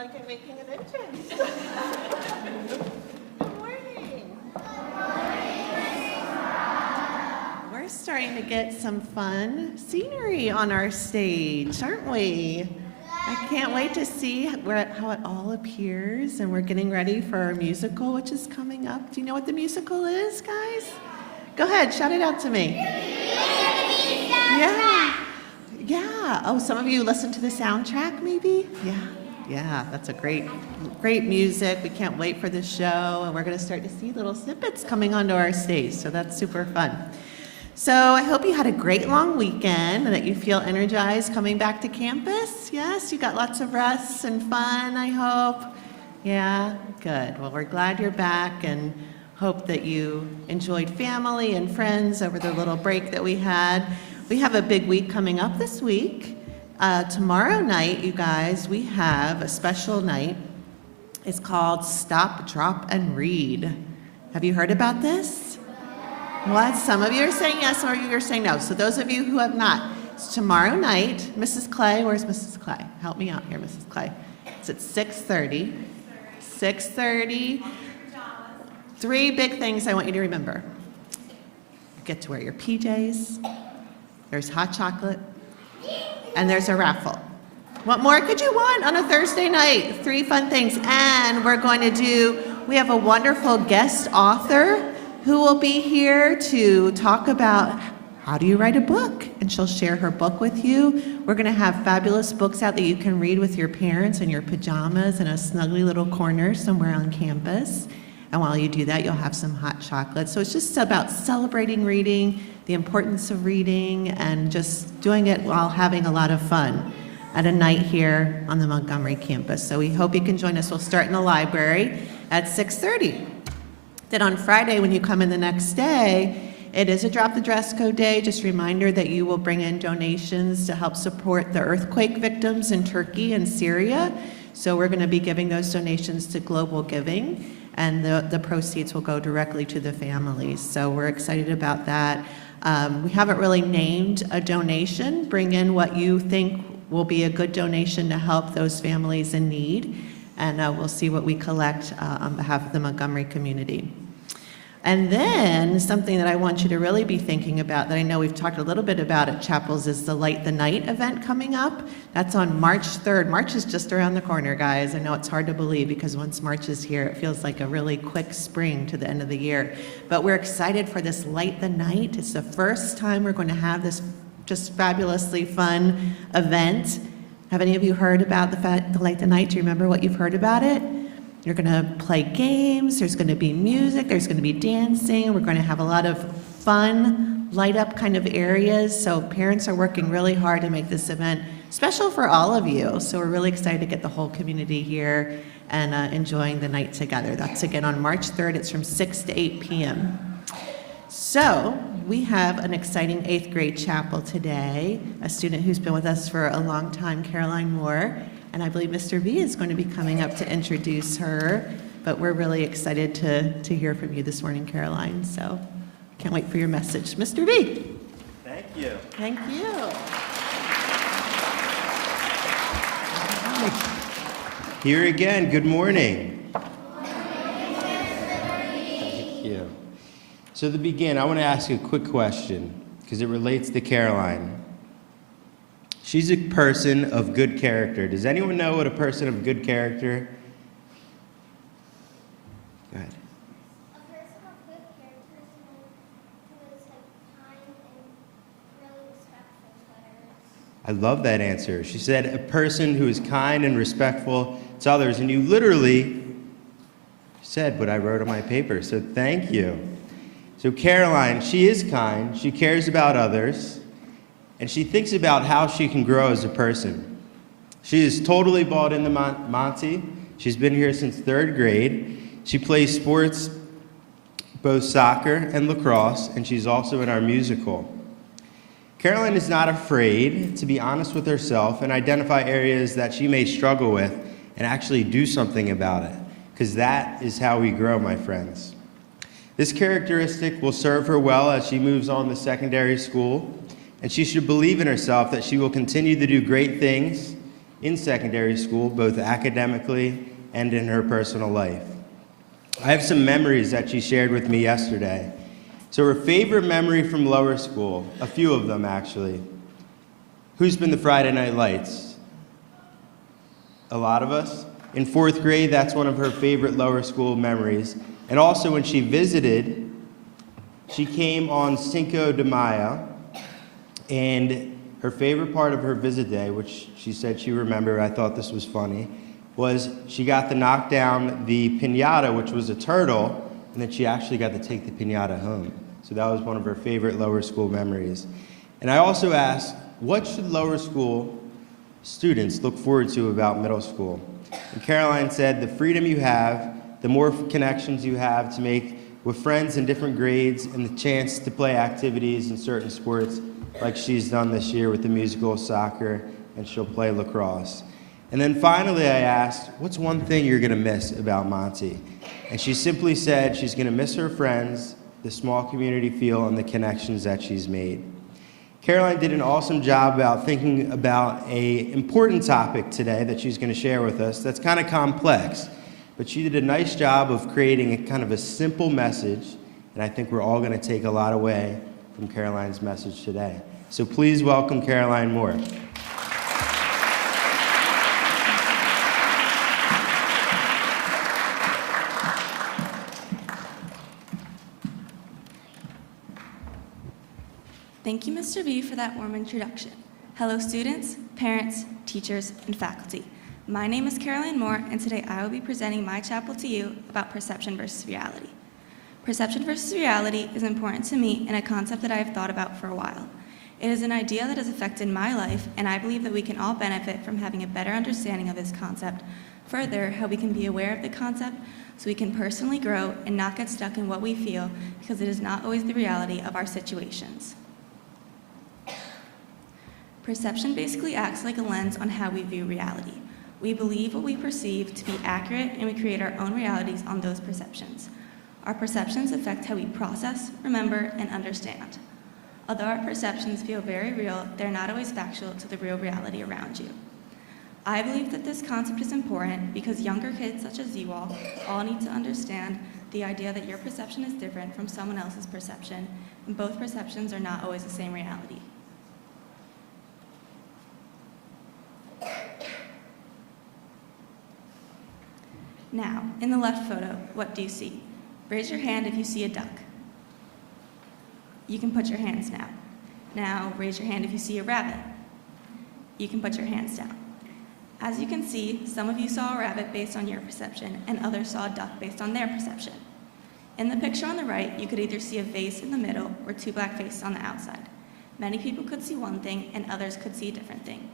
like I'm making an entrance. Good morning. We're starting to get some fun scenery on our stage, aren't we? I can't wait to see how it all appears, and we're getting ready for our musical, which is coming up. Do you know what the musical is, guys? Go ahead, shout it out to me. Yeah. Yeah. Oh, some of you listen to the soundtrack, maybe? Yeah. Yeah, that's a great music. We can't wait for the show, and we're going to start to see little snippets coming onto our stage, so that's super fun. So I hope you had a great long weekend and that you feel energized coming back to campus. Yes, you got lots of rest and fun, I hope. Yeah, good. Well, we're glad you're back and hope that you enjoyed family and friends over the little break that we had. We have a big week coming up this week. Tomorrow night, you guys, we have a special night. It's called Stop, Drop, and Read. Have you heard about this? What? Some of you are saying yes, some of you are saying no. So those of you who have not, it's tomorrow night. Mrs. Clay, where's Mrs. Clay? Help me out here, Mrs. Clay. It's at 6:30. 6:30. 3 big things I want you to remember. You get to wear your PJs. There's hot chocolate. And there's a raffle. What more could you want on a Thursday night? 3 fun things. And we have a wonderful guest author who will be here to talk about how do you write a book, and she'll share her book with you. We're going to have fabulous books out that you can read with your parents in your pajamas in a snuggly little corner somewhere on campus. And while you do that, you'll have some hot chocolate. So it's just about celebrating reading, the importance of reading, and just doing it while having a lot of fun at a night here on the Montgomery campus. So we hope you can join us. We'll start in the library at 6:30. Then on Friday, when you come in the next day, it is a Drop the Dress Code day. Just a reminder that you will bring in donations to help support the earthquake victims in Turkey and Syria. So we're going to be giving those donations to Global Giving, and the proceeds will go directly to the families. So we're excited about that. We haven't really named a donation. Bring in what you think will be a good donation to help those families in need, and we'll see what we collect on behalf of the Montgomery community. And then something that I want you to really be thinking about that I know we've talked a little bit about at Chapels is the Light the Night event coming up. That's on March 3rd. March is just around the corner, guys. I know it's hard to believe because once March is here, it feels like a really quick spring to the end of the year. But we're excited for this Light the Night. It's the first time we're going to have this just fabulously fun event. Have any of you heard about the Light the Night? Do you remember what you've heard about it? You're going to play games, there's going to be music, there's going to be dancing, we're going to have a lot of fun, light up kind of areas. So parents are working really hard to make this event special for all of you. So we're really excited to get the whole community here and enjoying the night together. That's again on March 3rd, it's from 6 to 8 p.m. So we have an exciting 8th grade chapel today, a student who's been with us for a long time, Caroline Moore. And I believe Mr. V is going to be coming up to introduce her, but we're really excited to hear from you this morning, Caroline. So can't wait for your message. Mr. V. Thank you. Thank you. Here again, good morning. Thank you. So to begin, I want to ask you a quick question because it relates to Caroline. She's a person of good character. Does anyone know what a person of good character? Go ahead. A person of good character is someone who is kind and really respectful to others. I love that answer. She said a person who is kind and respectful to others, and you literally said what I wrote on my paper, so thank you. So Caroline, she is kind, she cares about others, and she thinks about how she can grow as a person. She is totally bought into Monty. She's been here since 3rd grade. She plays sports, both soccer and lacrosse, and she's also in our musical. Caroline is not afraid to be honest with herself and identify areas that she may struggle with and actually do something about it, because that is how we grow, my friends. This characteristic will serve her well as she moves on to secondary school, and she should believe in herself that she will continue to do great things in secondary school, both academically and in her personal life. I have some memories that she shared with me yesterday. So her favorite memory from lower school, a few of them actually. Who's been the Friday Night Lights? A lot of us. In 4th grade, that's one of her favorite lower school memories. And also when she visited, she came on Cinco de Mayo, and her favorite part of her visit day, which she said she remembered, I thought this was funny, was she got to knock down the piñata, which was a turtle, and then she actually got to take the piñata home. So that was one of her favorite lower school memories. And I also asked, what should lower school students look forward to about middle school? And Caroline said, the freedom you have, the more connections you have to make with friends in different grades, and the chance to play activities in certain sports like she's done this year with the musical soccer, and she'll play lacrosse. And then finally I asked, what's one thing you're gonna miss about Monty? And she simply said she's gonna miss her friends, the small community feel, and the connections that she's made. Caroline did an awesome job about thinking about an important topic today that she's gonna share with us that's kind of complex, but she did a nice job of creating a kind of a simple message, and I think we're all gonna take a lot away from Caroline's message today. So please welcome Caroline Moore. Thank you, Mr. B, for that warm introduction. Hello, students, parents, teachers, and faculty. My name is Caroline Moore, and today I will be presenting my chapel to you about perception versus reality. Perception versus reality is important to me and a concept that I have thought about for a while. It is an idea that has affected my life, and I believe that we can all benefit from having a better understanding of this concept. Further, how we can be aware of the concept so we can personally grow and not get stuck in what we feel, because it is not always the reality of our situations. Perception basically acts like a lens on how we view reality. We believe what we perceive to be accurate, and we create our own realities on those perceptions. Our perceptions affect how we process, remember, and understand. Although our perceptions feel very real, they're not always factual to the real reality around you. I believe that this concept is important because younger kids, such as you all need to understand the idea that your perception is different from someone else's perception, and both perceptions are not always the same reality. Now, in the left photo, what do you see? Raise your hand if you see a duck. You can put your hands down. Now, raise your hand if you see a rabbit. You can put your hands down. As you can see, some of you saw a rabbit based on your perception, and others saw a duck based on their perception. In the picture on the right, you could either see a vase in the middle or two black faces on the outside. Many people could see one thing, and others could see a different thing.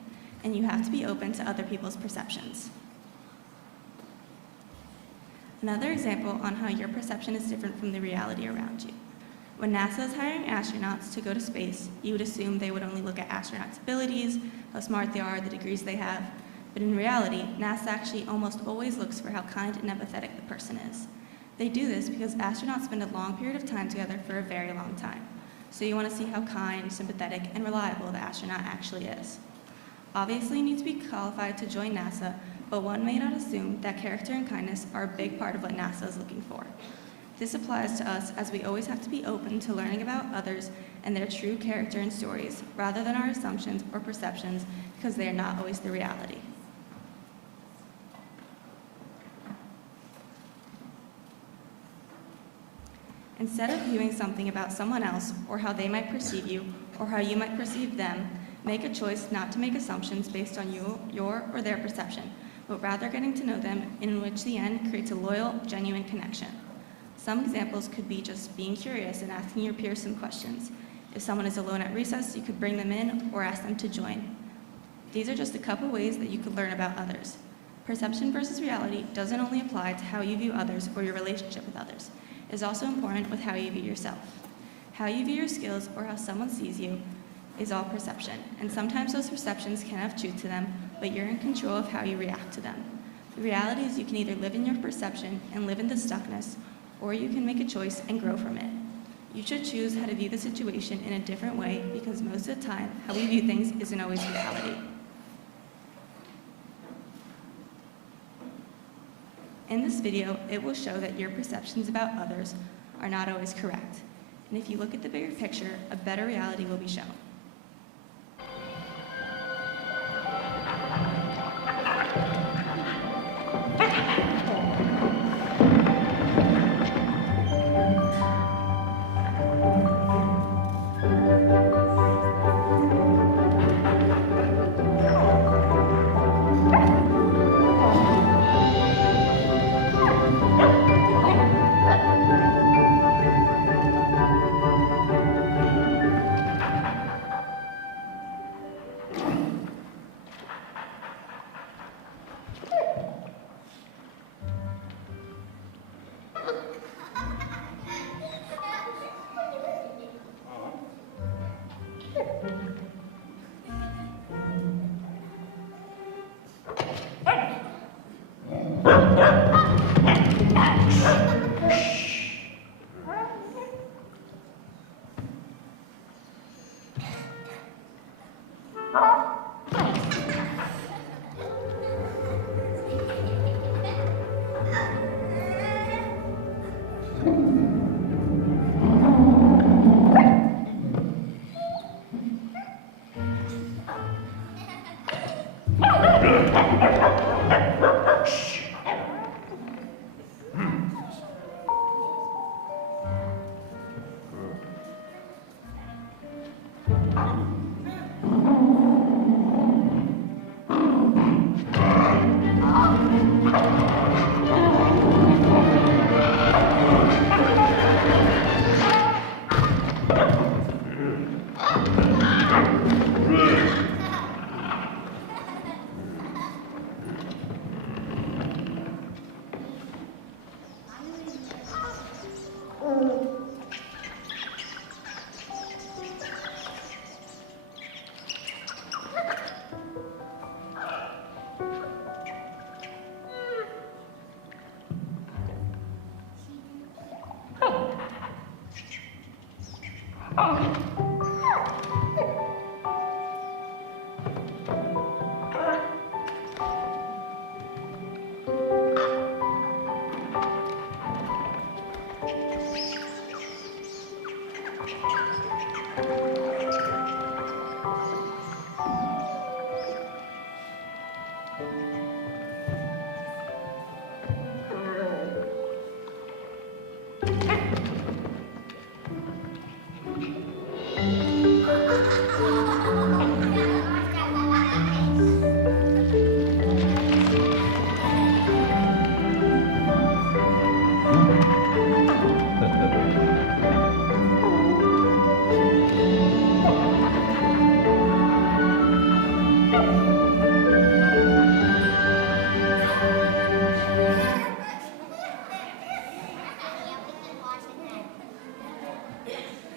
And you have to be open to other people's perceptions. Another example on how your perception is different from the reality around you. When NASA is hiring astronauts to go to space, you would assume they would only look at astronauts' abilities, how smart they are, the degrees they have. But in reality, NASA actually almost always looks for how kind and empathetic the person is. They do this because astronauts spend a long period of time together for a very long time. So you want to see how kind, sympathetic, and reliable the astronaut actually is. Obviously, you need to be qualified to join NASA, but one may not assume that character and kindness are a big part of what NASA is looking for. This applies to us as we always have to be open to learning about others and their true character and stories, rather than our assumptions or perceptions, because they are not always the reality. Instead of viewing something about someone else, or how they might perceive you, or how you might perceive them, make a choice not to make assumptions based on your or their perception, but rather getting to know them, in which the end creates a loyal, genuine connection. Some examples could be just being curious and asking your peers some questions. If someone is alone at recess, you could bring them in or ask them to join. These are just a couple ways that you could learn about others. Perception versus reality doesn't only apply to how you view others or your relationship with others. It is also important with how you view yourself. How you view your skills or how someone sees you is all perception, and sometimes those perceptions can have truth to them, but you're in control of how you react to them. The reality is you can either live in your perception and live in the stuckness, or you can make a choice and grow from it. You should choose how to view the situation in a different way, because most of the time, how we view things isn't always reality. In this video, it will show that your perceptions about others are not always correct. And if you look at the bigger picture, a better reality will be shown.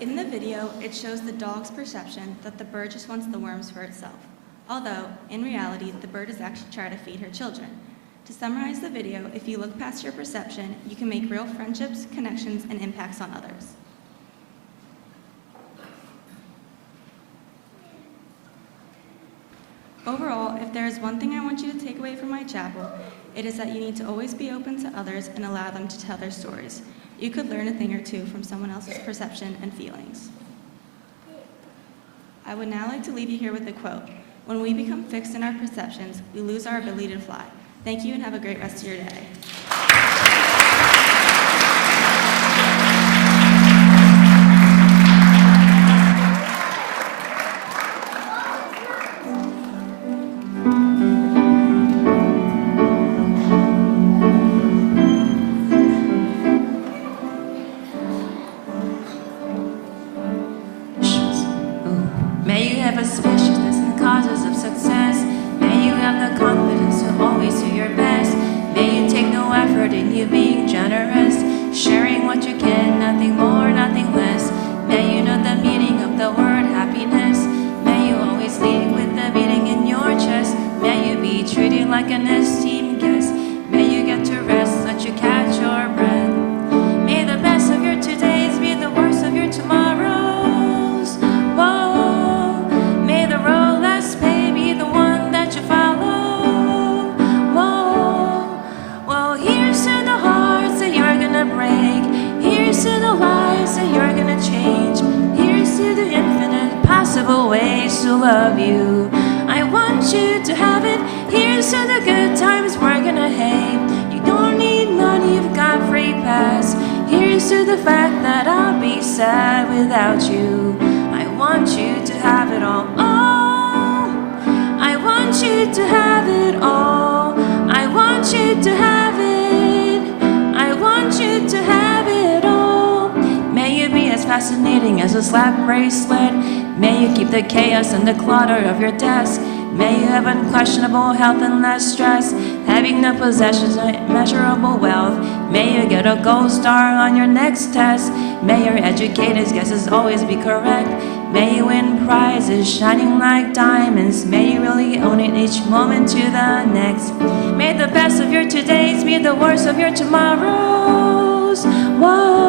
In the video, it shows the dog's perception that the bird just wants the worms for itself, although, in reality, the bird is actually trying to feed her children. To summarize the video, if you look past your perception, you can make real friendships, connections, and impacts on others. Overall, if there is one thing I want you to take away from my chapel, it is that you need to always be open to others and allow them to tell their stories. You could learn a thing or two from someone else's perception and feelings. I would now like to leave you here with a quote. When we become fixed in our perceptions, we lose our ability to fly. Thank you and have a great rest of your day. May you have a spaciousness and causes of success. May you have the confidence to always do your best. May you take no effort in you being generous, sharing what you can, nothing more, nothing less. May you know the meaning of the word happiness. May you always lead with the beating in your chest. May you be treated like an esteemed guest. May you get to rest, let you catch your breath. May the best of your todays be the worst of your tomorrows. Whoa. May the road less paved be the one that you follow. Whoa. Well, here's to to the lives that you're gonna change. Here's to the infinite possible ways to love you. I want you to have it. Here's to the good times we're gonna have. You don't need money, you've got free pass. Here's to the fact that I'll be sad without you. I want you to have it all. I want you to have it all. I want you to have it. I want you to have it all. May you be as fascinating as a slap bracelet. May you keep the chaos and the clutter of your desk. May you have unquestionable health and less stress. Having no possessions or immeasurable wealth. May you get a gold star on your next test. May your educator's guesses always be correct. May you win prizes shining like diamonds. May you really own it each moment to the next. May the best of your todays be the worst of your tomorrows. Whoa.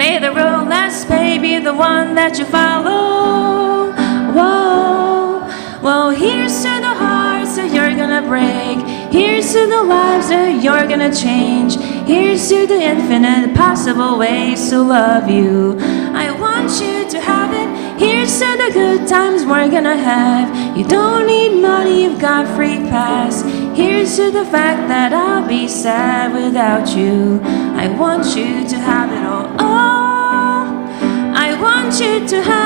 May the road less paved be the one that you follow. Whoa. Well, here's to the hearts that you're gonna break. Here's to the lives that you're gonna change. Here's to the infinite possible ways to love you. I want you to have it. Here's to the good times we're gonna have. You don't need money, you've got free pass. Here's to the fact that I'll be sad without you. I want you to have it all. I want you to have